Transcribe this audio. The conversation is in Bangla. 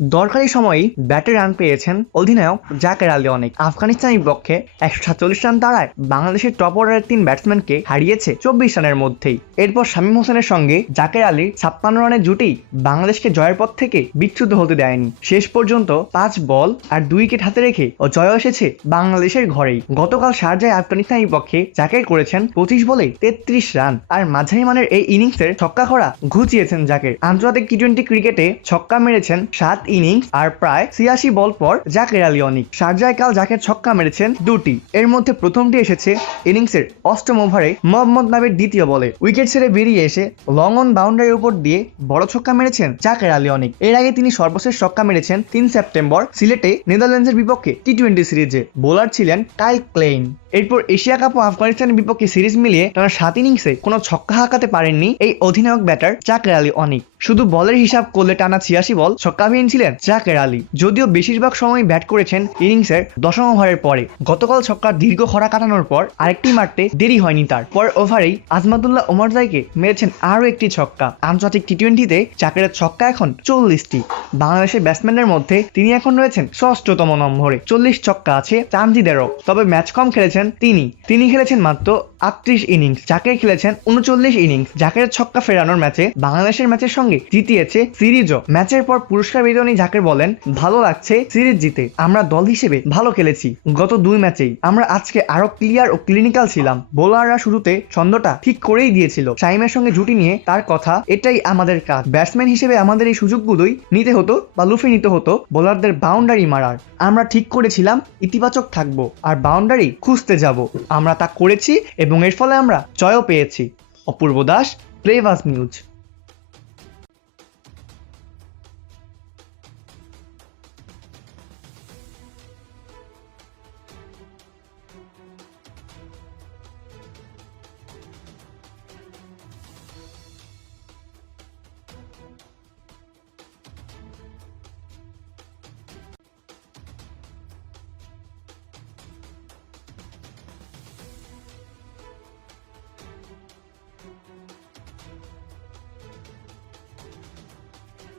দরকারি সময়েই ব্যাটে রান পেয়েছেন অধিনায়ক জাকের আলী অনেক আফগানিস্তানের পক্ষে একশো সাতচল্লিশ রান তাড়ায় বাংলাদেশের টপ অর্ডারের তিন ব্যাটসম্যানকে হারিয়েছে চব্বিশ রানের মধ্যেই। এরপর শামীম হোসেনের সঙ্গে জাকের আলীর ছাপ্পান্ন রানের জুটি বাংলাদেশকে জয়ের পথ থেকে বিচ্যুত হতে দেয়নি। শেষ পর্যন্ত পাঁচ বল আর দুই উইকেট হাতে রেখে ও জয় এসেছে বাংলাদেশের ঘরেই। গতকাল শারজায় আফগানিস্তানের পক্ষে জাকের করেছেন পঁচিশ বলে তেত্রিশ রান আর মাঝারি মানের এই ইনিংসের ছক্কা খরা ঘুচিয়েছেন জাকের। আন্তর্জাতিক টি টোয়েন্টি ক্রিকেটে ছক্কা মেরেছেন সাত ইনিংস আর প্রায় ছিয়াশি বল পর জাকের আলী অনিক শারজায় কাল জাকের ছক্কা মেরেছেন দুটি। এর মধ্যে প্রথমটি এসেছে ইনিংসের অষ্টম ওভারে মোহাম্মদ নাবির দ্বিতীয় বলে। উইকেট ছেড়ে বেরিয়ে এসে লং অন বাউন্ডারির উপর দিয়ে বড় ছক্কা মেরেছেন জাকের আলী অনিক এর আগে তিনি সর্বশেষ ছক্কা মেরেছেন তিন সেপ্টেম্বর সিলেটে নেদারল্যান্ডসের বিপক্ষে টি টোয়েন্টি সিরিজে। বোলার ছিলেন কাইল ক্লেইন এরপর এশিয়া কাপ ও আফগানিস্তানের বিপক্ষে সিরিজ মিলিয়ে টানা সাত ইনিংসে কোনো ছক্কা হাঁকাতে পারেননি এই অধিনায়ক ব্যাটার জাকের আলী অনিক শুধু বলের হিসাব করলে টানা ছিয়াশি বল ছক্কাবিহীন ছিলেন জাকের আলী। যদিও বেশিরভাগ সময় ব্যাট করেছেন ইনিংসের দশম ওভারের পরে। গতকাল ছক্কার দীর্ঘ খরা কাটানোর পর আরেকটি মারতে দেরি হয়নি তার। পর ওভারেই আজমাদুল্লাহ ওমরজাইকে মেরেছেন আরও একটি ছক্কা। আন্তর্জাতিক টি টোয়েন্টিতে জাকেরের ছক্কা এখন চল্লিশটি। বাংলাদেশের ব্যাটসম্যানের মধ্যে তিনি এখন রয়েছেন ষষ্ঠতম নম্বরে। চল্লিশ ছক্কা আছে চান্দিদেরও, তবে ম্যাচ কম খেলেছেন তিনি। তিনি খেলেছেন মাত্র আটত্রিশ ইনিংস জাকের খেলেছেন উনচল্লিশ ইনিংস জাকের ছক্কা ফেরানোর ম্যাচে বাংলাদেশের ম্যাচের সঙ্গে জিতিয়েছে সিরিজও। ম্যাচের পর পুরস্কার বিতরণী জাকের বলেন, ভালো লাগছে সিরিজ জিতে, আমরা দল হিসেবে ভালো খেলেছি। গত দুই ম্যাচেই আমরা আজকে আরও ক্লিয়ার ও ক্লিনিক্যাল ছিলাম। বোলাররা শুরুতে ছন্দটা ঠিক করেই দিয়েছিল। সাইমের সঙ্গে জুটি নিয়ে তার কথা, এটাই আমাদের কাজ। ব্যাটসম্যান হিসেবে আমাদের এই সুযোগগুলোই নিতে হতো বা লুফে নিতে হতো বোলারদের বাউন্ডারি মারার। আমরা ঠিক করেছিলাম, ইতিবাচক থাকব আর বাউন্ডারি খুঁজতে যাব। আমরা তা করেছি এবং এর ফলে আমরা জয়ও পেয়েছি। অপূর্ব দাস প্লেভাস নিউজ